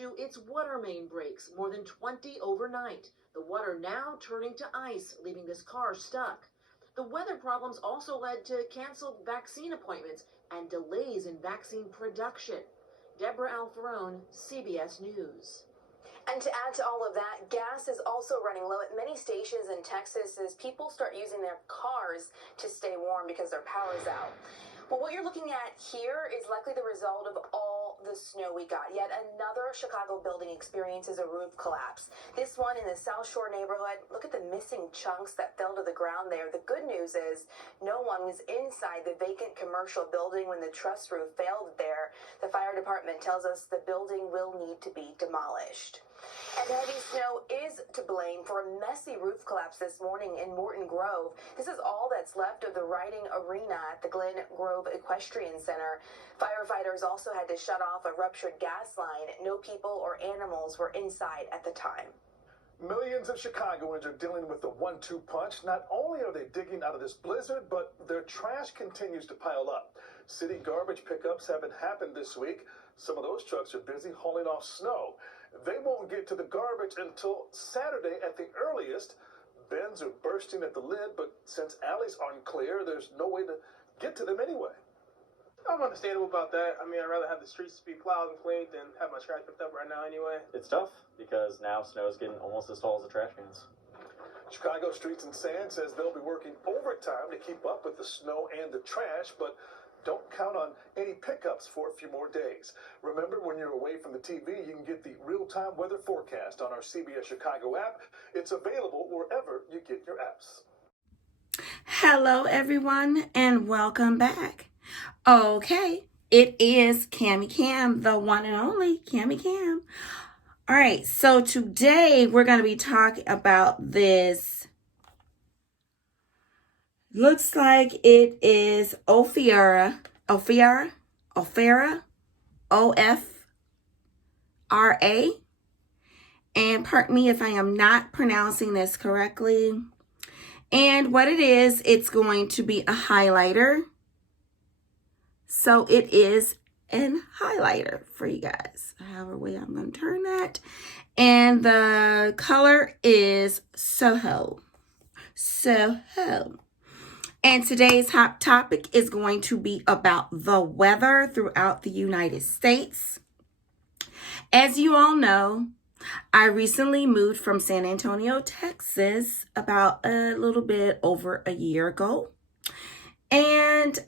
issue, its water main breaks, more than 20 overnight. The water now turning to ice, leaving this car stuck. The weather problems also led to canceled vaccine appointments and delays in vaccine production. Deborah Alfarone, CBS News. And to add to all of that, gas is also running low at many stations in Texas as people start using their cars to stay warm because their power is out. Well, what you're looking at here is likely the result of all the snow we got. Yet another Chicago building experiences a roof collapse. This one in the South Shore neighborhood. Look at the missing chunks that fell to the ground there. The good news is no one was inside the vacant commercial building when the truss roof failed there. The fire department tells us the building will need to be demolished. And heavy snow is to blame for a messy roof collapse this morning in Morton Grove. This is all that's left of the riding arena at the Glen Grove Equestrian Center. Firefighters also had to shut off a ruptured gas line. No people or animals were inside at the time. Millions of Chicagoans are dealing with the 1-2 punch. Not only are they digging out of this blizzard, but their trash continues to pile up. City garbage pickups haven't happened this week. Some of those trucks are busy hauling off snow. They won't get to the garbage until Saturday at the earliest. Bins are bursting at the lid, but since alleys aren't clear, there's no way to get to them anyway. I'm understandable about that. I mean, I'd rather have the streets be plowed and cleaned than have my trash picked up right now anyway. It's tough because now snow is getting almost as tall as the trash cans. Chicago Streets and Sand says they'll be working overtime to keep up with the snow and the trash, but don't count on any pickups for a few more days. Remember, when you're away from the TV, you can get the real-time weather forecast on our CBS Chicago app. It's available wherever you get your apps. Hello, everyone, and welcome back. Okay, it is Cammie Cam, the one and only Cammie Cam. All right, so today we're going to be talking about this. Looks like it is OFRA, O-F-R-A. And pardon me if I am not pronouncing this correctly. And what it is, it's going to be a highlighter. So it is an highlighter for you guys. However way I'm going to turn that. And the color is SOHO. SOHO. And today's hot topic is going to be about the weather throughout the United States. As you all know, I recently moved from San Antonio, Texas, about a little bit over a year ago. And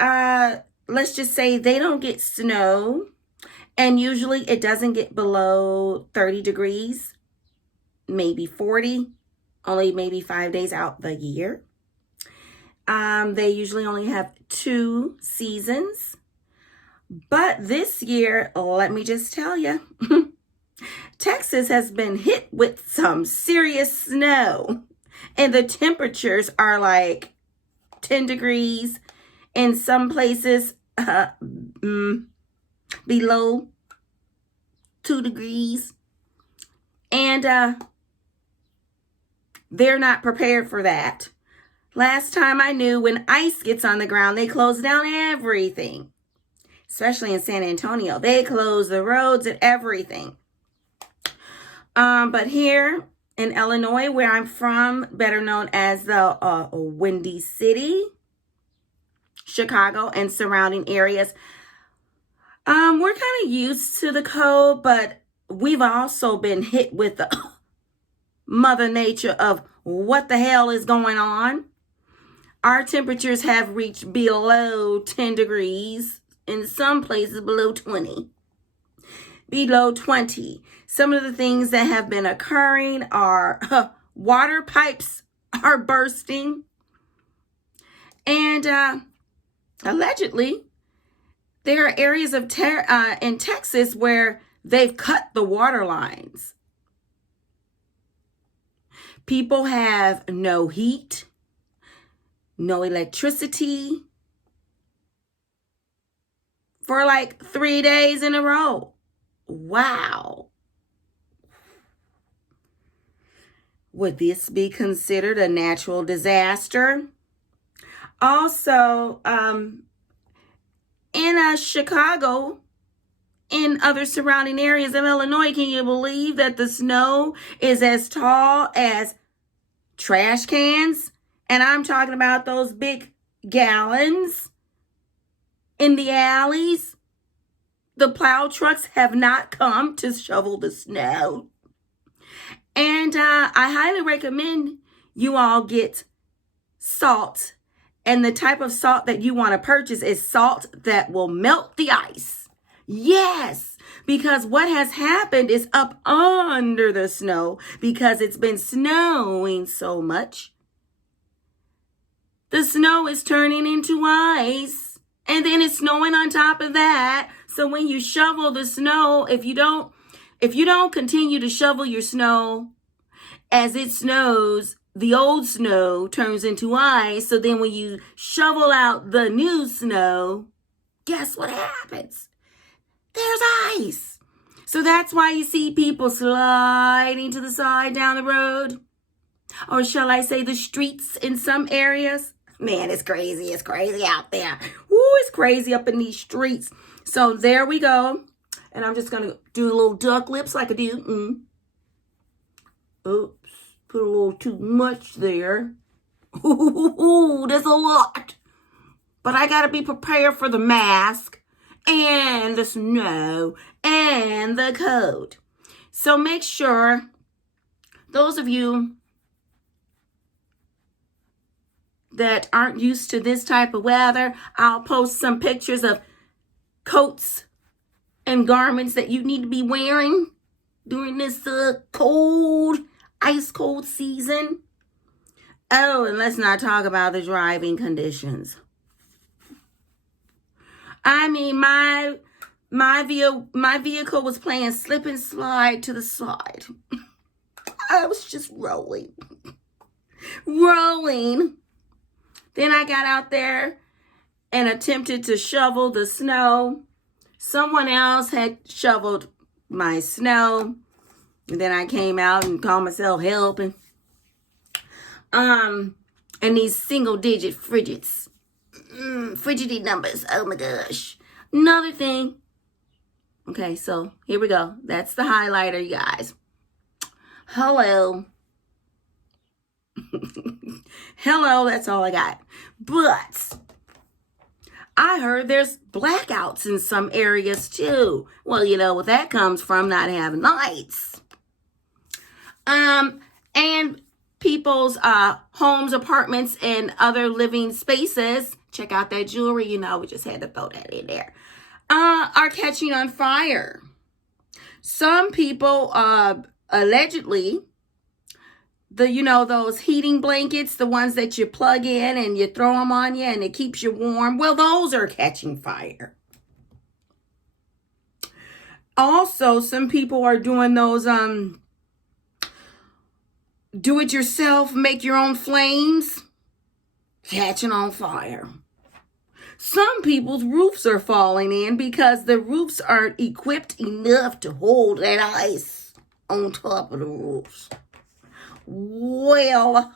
let's just say they don't get snow. And usually it doesn't get below 30 degrees, maybe 40, only maybe 5 days out the year. They usually only have 2 seasons. But this year, let me just tell you, Texas has been hit with some serious snow. And the temperatures are like 10 degrees. In some places, below 2 degrees. And they're not prepared for that. Last time I knew, when ice gets on the ground, they close down everything. Especially in San Antonio. They close the roads and everything. But here in Illinois, where I'm from, better known as the Windy City, Chicago, and surrounding areas, we're kind of used to the cold, but we've also been hit with the Mother Nature of what the hell is going on. Our temperatures have reached below 10 degrees, in some places below 20. Below 20. Some of the things that have been occurring are water pipes are bursting. And allegedly, there are areas of in Texas where they've cut the water lines. People have no heat, no electricity for like 3 days in a row. Wow. Would this be considered a natural disaster? Also, in Chicago in other surrounding areas of Illinois, can you believe that the snow is as tall as trash cans? And I'm talking about those big gallons in the alleys. The plow trucks have not come to shovel the snow. And I highly recommend you all get salt. And the type of salt that you want to purchase is salt that will melt the ice. Yes, because what has happened is up under the snow, because it's been snowing so much, the snow is turning into ice. And then it's snowing on top of that. So when you shovel the snow, if you don't continue to shovel your snow as it snows, the old snow turns into ice. So then when you shovel out the new snow, guess what happens? There's ice. So that's why you see people sliding to the side down the road. Or shall I say the streets in some areas? Man, it's crazy. It's crazy out there. Woo, it's crazy up in these streets. So there we go. And I'm just going to do a little duck lips like I do. Oops. Put a little too much there. Ooh, there's a lot. But I got to be prepared for the mask and the snow and the cold. So make sure, those of you that aren't used to this type of weather, I'll post some pictures of coats and garments that you need to be wearing during this cold, ice cold season. Oh, and let's not talk about the driving conditions. I mean, my vehicle was playing slip and slide to the side. I was just rolling. Then I got out there and attempted to shovel the snow. Someone else had shoveled my snow. And then I came out and called myself helping. And these single digit frigids. Frigidity numbers. Oh my gosh. Another thing. Okay, so here we go. That's the highlighter, you guys. Hello. Hello, that's all I got. But I heard there's blackouts in some areas too. Well, you know what that comes from, not having lights. And people's homes, apartments, and other living spaces, check out that jewelry, you know, we just had to throw that in there, are catching on fire. Some people allegedly, those heating blankets, the ones that you plug in and you throw them on you and it keeps you warm, well, those are catching fire. Also, some people are doing those do-it-yourself, make your own flames, catching on fire. Some people's roofs are falling in because the roofs aren't equipped enough to hold that ice on top of the roofs. Well,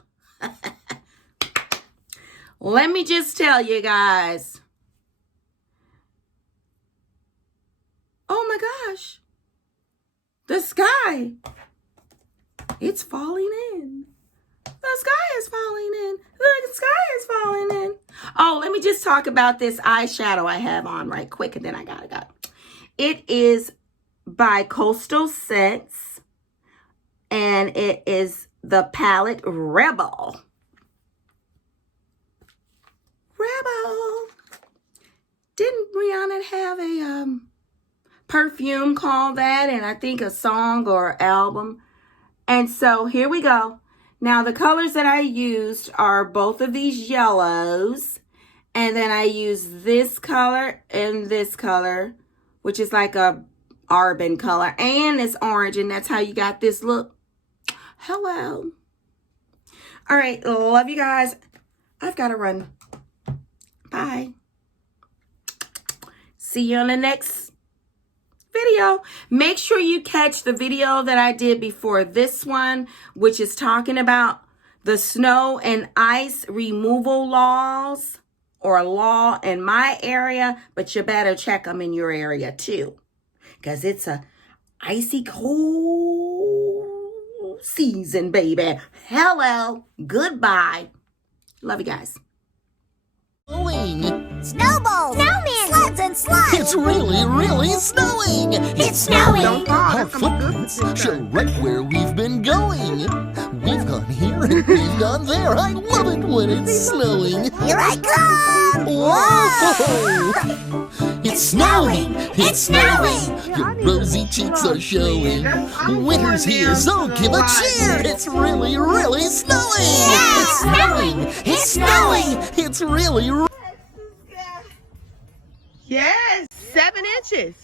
let me just tell you guys. Oh my gosh. The sky. It's falling in. The sky is falling in. The sky is falling in. Oh, let me just talk about this eyeshadow I have on right quick, and then I gotta go. It is by Coastal Scents, and it is the palette Rebel. Rebel. Didn't Rihanna have a perfume called that, and I think a song or album? And so here we go. Now the colors that I used are both of these yellows, and then I use this color and this color, which is like a arbon color, and this orange, and that's how you got this look. Hello. All right, love you guys. I've got to run. Bye. See you on the next video. Make sure you catch the video that I did before this one, which is talking about the snow and ice removal laws, or a law in my area, but you better check them in your area too. because it's a icy cold season, baby. Hello. Goodbye. Love you guys. Snowballs, snowmen, sleds and slides. It's really, really snowing. It's snowing. Our footprints show right where we've been going. We've gone here and we've gone there. I love it when it's snowing. Here I come. Whoa! It's snowing. It's snowing. Your rosy cheeks are showing. Winter's here, so give a cheer. It's really, really snowing. Yeah. It's snowing. It's snowing. It's really. Yes, 7 inches.